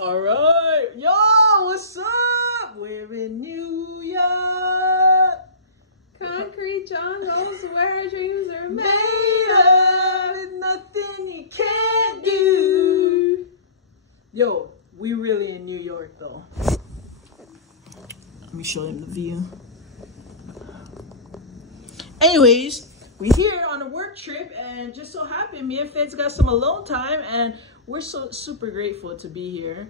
All right, yo, what's up? We're in New York. Concrete jungles where dreams are made Made of, there's nothing you can't do. Yo, we really in New York though. Let me show him the view. Anyways, we're here on a work trip and just so happened me and Fed's got some alone time and we're so super grateful to be here,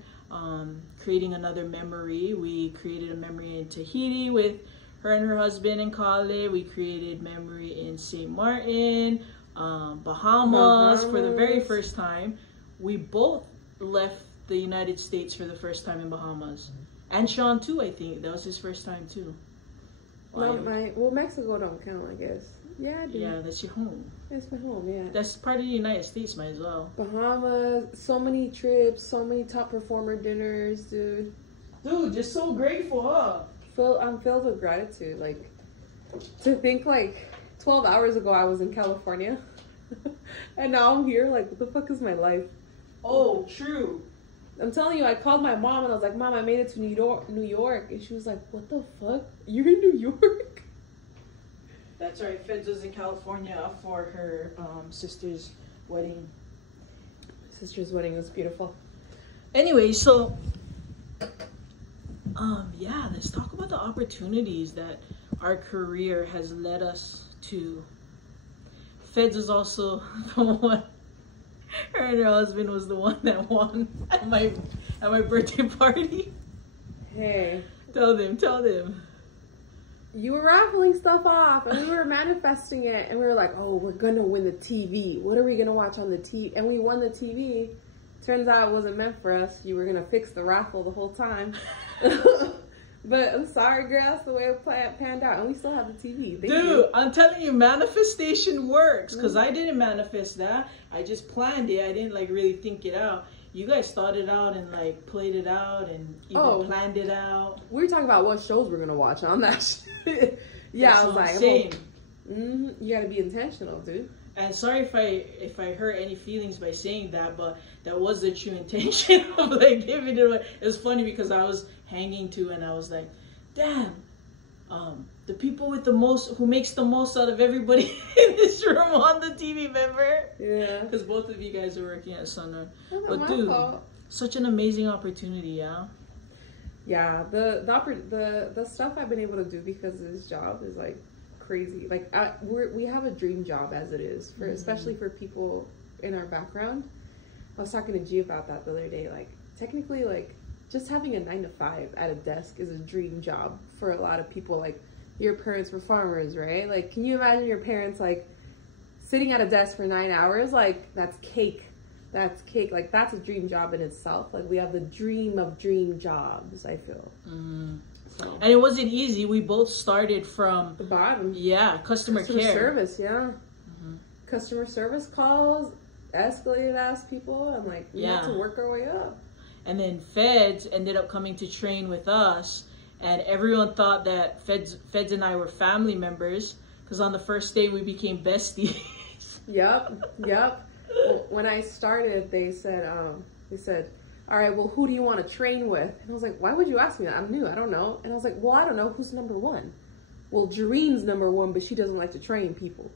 creating another memory. We created a memory in Tahiti with her and her husband and Kale. We created memory in St. Martin, Bahamas for the very first time. We both left the United States for the first time in Bahamas. And Sean too, I think. That was his first time too. Well, Mexico don't count, I guess. Yeah, I do. Yeah, that's your home. That's my home, yeah. That's part of the United States, might as well. Bahamas, so many trips, so many top performer dinners, dude. Dude, just so grateful, huh? I'm filled with gratitude. Like, to think like 12 hours ago I was in California. And now I'm here, like, what the fuck is my life? Oh, true. I'm telling you, I called my mom and I was like, Mom, I made it to New York. And she was like, what the fuck? You're in New York? That's right. Feds was in California for her sister's wedding. Sister's wedding was beautiful. Anyway, so yeah, let's talk about the opportunities that our career has led us to. Feds was also the one. Her and her husband was the one that won at my birthday party. Hey, tell them. You were raffling stuff off and we were manifesting it and we were like, oh, we're gonna win the TV. What are we gonna watch on the TV? And we won the TV. Turns out it wasn't meant for us. You were gonna fix the raffle the whole time. But I'm sorry, girl, that's the way it panned out. And we still have the TV. Dude, I'm telling you, manifestation works. Because I didn't manifest that. I just planned it. I didn't like really think it out. You guys thought it out and like played it out and even planned it out. We were talking about what shows we're gonna watch on that shit. Yeah, that's I was like, same. You gotta be intentional, dude. And sorry if I hurt any feelings by saying that, but that was the true intention of like giving it away. It was funny because I was hanging to and I was like, damn, the people with the most, who makes the most out of everybody in this room on the TV, remember? Yeah. Because both of you guys are working at Sunrun. But dude, such an amazing opportunity, yeah? Yeah, the stuff I've been able to do because of this job is like crazy. Like we have a dream job as it is, for especially for people in our background. I was talking to G about that the other day. Like technically, like just having a 9-to-5 at a desk is a dream job for a lot of people. Like your parents were farmers, right? Like, can you imagine your parents like sitting at a desk for 9 hours? Like that's cake. That's cake. Like that's a dream job in itself. Like we have the dream of dream jobs, I feel. So. And it wasn't easy. We both started from the bottom. Yeah, customer care. Service, yeah. Customer service calls, escalated ass people, and like we had to work our way up. And then Feds ended up coming to train with us, and everyone thought that Feds and I were family members because on the first day we became besties. Yep. Well, when I started, they said, all right, well, who do you want to train with? And I was like, why would you ask me that? I'm new, I don't know. And I was like, well, I don't know, who's number one? Well, Jareen's number one, but she doesn't like to train people.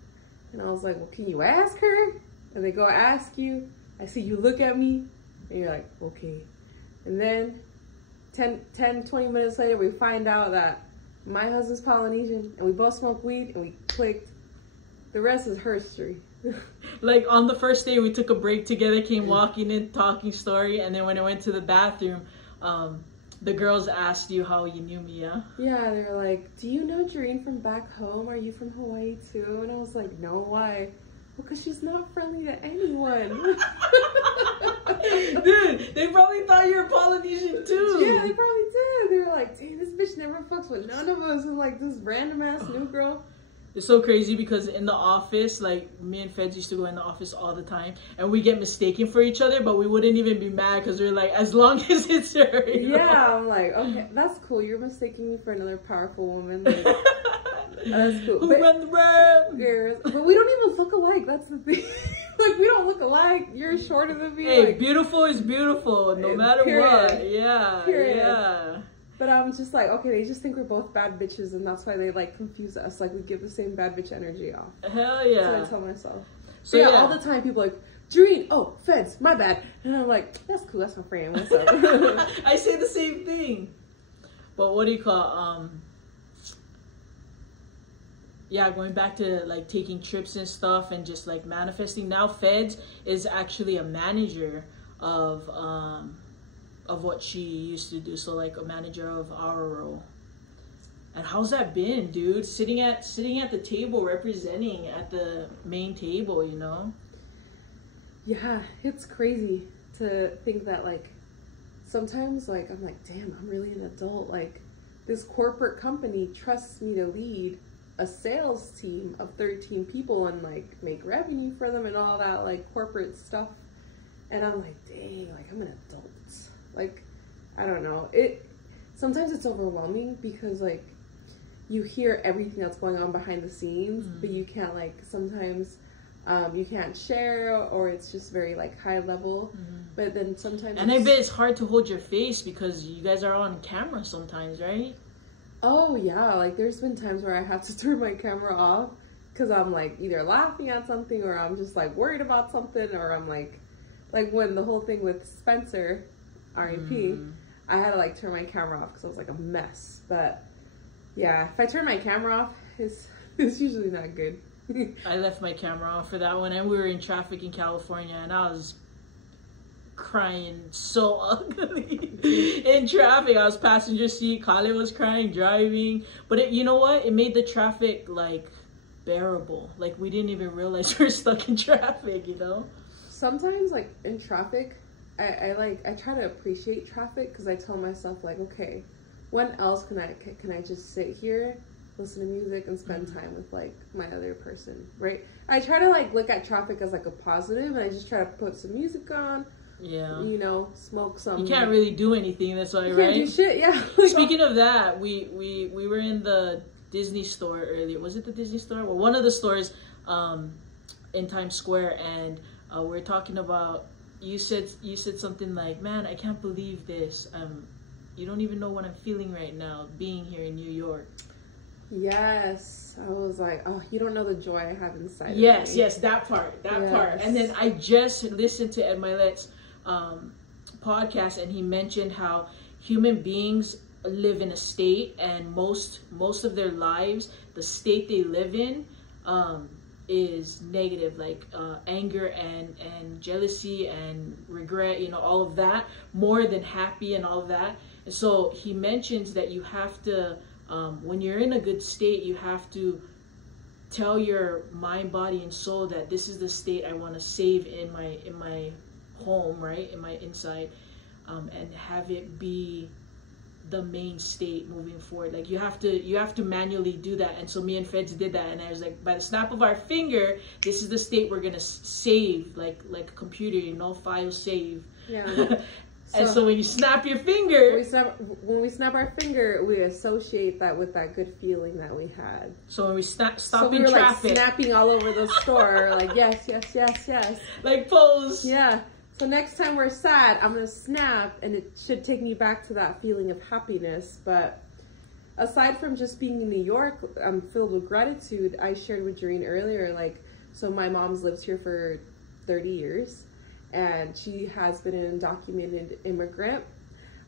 And I was like, well, can you ask her? And they go ask you. I see you look at me, and you're like, okay. And then 10, 20 minutes later, we find out that my husband's Polynesian, and we both smoke weed, and we clicked. The rest is history. Like on the first day we took a break together, came walking in, talking story, and then when I went to the bathroom, the girls asked you how you knew me, yeah? Yeah, they were like, do you know Jareen from back home? Are you from Hawaii too? And I was like, no, why? Well, because she's not friendly to anyone. Dude, they probably thought you were Polynesian too. Yeah, they probably did. They were like, damn, this bitch never fucks with none of us. And like this random ass new girl. It's so crazy because in the office, like me and Feds used to go in the office all the time and we get mistaken for each other, but we wouldn't even be mad because we're like, as long as it's her. Yeah, I'm like, okay, that's cool. You're mistaking me for another powerful woman. Like, that's cool. Who run the road? Girls, but we don't even look alike. That's the thing. Like, we don't look alike. You're shorter than me. Hey, like, beautiful is beautiful, no matter what. Yeah, yeah. But I'm just like, okay, they just think we're both bad bitches, and that's why they like confuse us. Like, we give the same bad bitch energy off. Hell yeah. That's what I tell myself. So yeah, all the time people are like, Doreen, oh, Feds, my bad. And I'm like, that's cool, that's my friend. What's up? I say the same thing. But what do you call yeah, going back to like taking trips and stuff and just like manifesting. Now Feds is actually a manager of what she used to do. So like a manager of our role. And how's that been, dude? Sitting at the table, representing at the main table, you know? Yeah, it's crazy to think that like sometimes like I'm like, damn, I'm really an adult. Like, this corporate company trusts me to lead a sales team of 13 people and like make revenue for them and all that like corporate stuff. And I'm like, dang, like I'm an adult. Like, I don't know. Sometimes it's overwhelming because like you hear everything that's going on behind the scenes, but you can't like sometimes you can't share, or it's just very like high level. But then sometimes I bet it's hard to hold your face because you guys are on camera sometimes, right? Oh yeah, like there's been times where I have to turn my camera off because I'm like either laughing at something or I'm just like worried about something, or I'm like when the whole thing with Spencer, R.I.P., I had to like turn my camera off because I was like a mess. But yeah, if I turn my camera off, it's usually not good. I left my camera off for that one, and we were in traffic in California, and I was crying so ugly in traffic. I was passenger seat, Kale was crying driving, but you know what, it made the traffic like bearable. Like we didn't even realize we were stuck in traffic, you know? Sometimes like in traffic I try to appreciate traffic because I tell myself like, okay, when else can I just sit here, listen to music, and spend time with like my other person, right? I try to like look at traffic as like a positive, and I just try to put some music on. Yeah. You know, smoke some. You can't really do anything, that's why, you right? You can't do shit, yeah. Speaking of that, we were in the Disney store earlier. Was it the Disney store? Well, one of the stores in Times Square, and we were talking about, you said something like, man, I can't believe this. You don't even know what I'm feeling right now, being here in New York. Yes. I was like, oh, you don't know the joy I have inside yes, of me. Yes, that part. And then I just listened to Ed Milet's podcast, and he mentioned how human beings live in a state, and most of their lives, the state they live in is negative, like anger and jealousy and regret, you know, all of that, more than happy and all of that. And so he mentions that you have to, when you're in a good state, you have to tell your mind, body, and soul that this is the state I want to save in my home, right, in my inside, and have it be the main state moving forward. Like you have to manually do that. And so me and Feds did that, and I was like, by the snap of our finger, this is the state we're gonna save, like a computer, you know, file save. Yeah. And so when you snap your finger, when we snap our finger, we associate that with that good feeling that we had. So when we stop in traffic, like snapping all over the store, like yes, like pose. Yeah. So next time we're sad, I'm gonna snap, and it should take me back to that feeling of happiness. But aside from just being in New York, I'm filled with gratitude. I shared with Doreen earlier, like, so my mom's lived here for 30 years. And she has been an undocumented immigrant.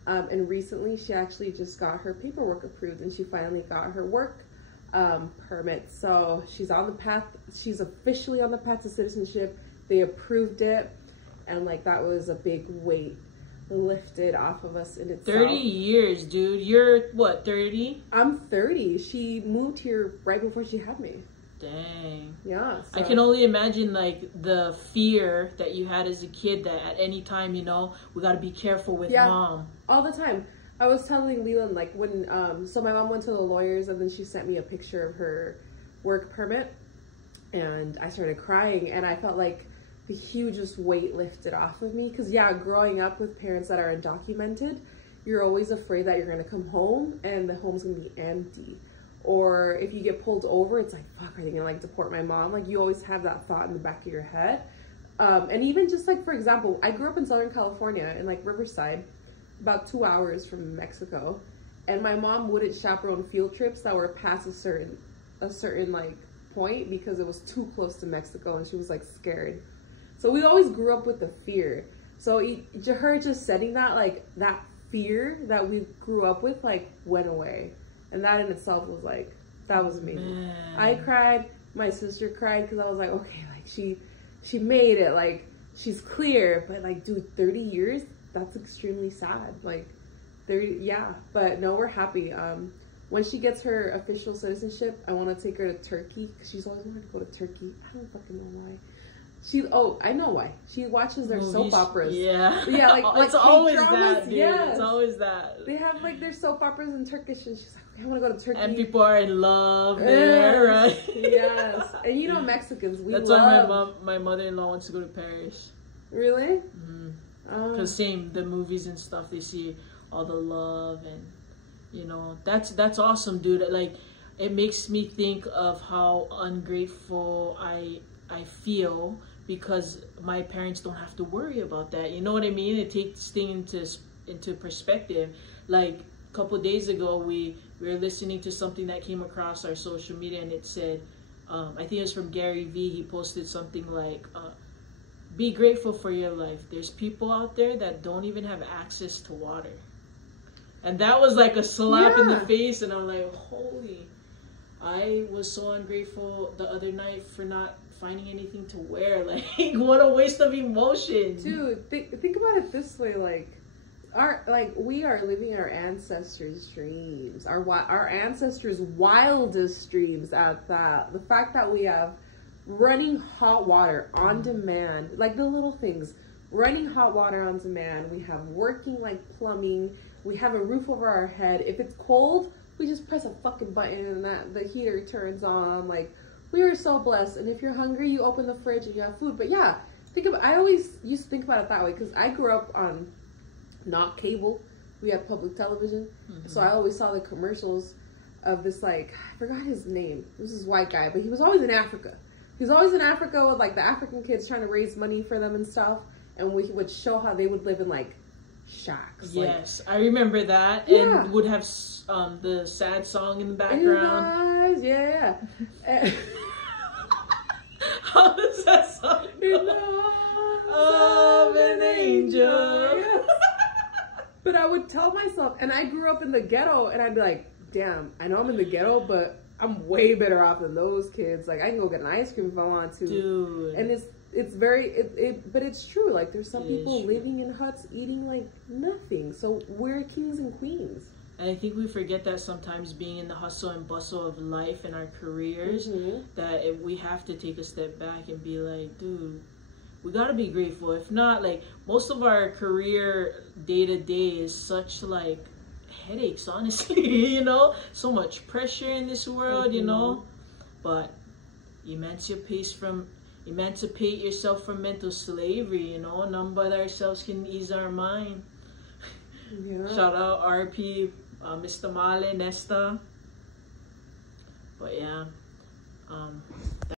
And recently she actually just got her paperwork approved, and she finally got her work permit. So she's on the path. She's officially on the path to citizenship. They approved it. And like, that was a big weight lifted off of us in itself. 30 years, dude. You're what, 30? I'm 30. She moved here right before she had me. Dang. Yeah. So. I can only imagine like the fear that you had as a kid, that at any time, you know, we got to be careful with mom. All the time. I was telling Leland, like, when so my mom went to the lawyers, and then she sent me a picture of her work permit, and I started crying, and I felt like the hugest weight lifted off of me. Because growing up with parents that are undocumented, you're always afraid that you're going to come home and the home's going to be empty. Or if you get pulled over, it's like, fuck, are they gonna like deport my mom? Like, you always have that thought in the back of your head. And even just like, for example, I grew up in Southern California in like Riverside, about 2 hours from Mexico, and my mom wouldn't chaperone field trips that were past a certain like point because it was too close to Mexico, and she was like scared. So we always grew up with the fear. So her just setting that, like, that fear that we grew up with, like, went away. And that in itself was, like, that was amazing. Man. I cried. My sister cried because I was like, okay, like, she made it. Like, she's clear. But, like, dude, 30 years? That's extremely sad. Like, 30, yeah. But, no, we're happy. When she gets her official citizenship, I want to take her to Turkey because she's always wanted to go to Turkey. I don't fucking know why. I know why. She watches their soap operas. Yeah. Yeah, like it's always dramas. that, dude. Yes. It's always that. They have like their soap operas in Turkish, and she's like, okay, I want to go to Turkey. And people are in love there, right? Yes. And you know Mexicans, That's why my mother-in-law wants to go to Paris. Really? Because same, the movies and stuff, they see all the love, and you know, that's awesome, dude. Like, it makes me think of how ungrateful I feel, because my parents don't have to worry about that. You know what I mean? It takes things into perspective. Like a couple days ago, we were listening to something that came across our social media, and it said, I think it was from Gary Vee. He posted something like, be grateful for your life. There's people out there that don't even have access to water. And that was like a slap in the face, and I'm like, holy. I was so ungrateful the other night for not finding anything to wear. Like, what a waste of emotion. Dude, think about it this way. We are living our ancestors' dreams. Our ancestors' wildest dreams at that. The fact that we have running hot water on demand. Like, the little things. Running hot water on demand. We have working, like, plumbing. We have a roof over our head. If it's cold, we just press a fucking button and the heater turns on. Like, we are so blessed. And if you're hungry, you open the fridge and you have food. But yeah, I always used to think about it that way, because I grew up on not cable. We had public television. So I always saw the commercials of this, like, I forgot his name. This is white guy, but he was always in Africa. He was always in Africa with, like, the African kids trying to raise money for them and stuff. And we would show how they would live in, like, shacks. Yes, like, I remember that. Yeah. And would have the sad song in the background. Yeah. How does that song go? Of an angel. Yes. But I would tell myself, and I grew up in the ghetto, and I'd be like, damn, I know I'm in the ghetto, but I'm way better off than those kids. Like, I can go get an ice cream if I want to. Dude. And but it's true. Like, there's some people living in huts eating like nothing. So we're kings and queens. And I think we forget that sometimes, being in the hustle and bustle of life and our careers, that we have to take a step back and be like, dude, we got to be grateful. If not, like, most of our career day-to-day is such, like, headaches, honestly, you know? So much pressure in this world, you know? But emancipate yourself from mental slavery, you know? None but ourselves can ease our mind. Yeah. Shout out RP, Mr. Male, Nesta. But yeah,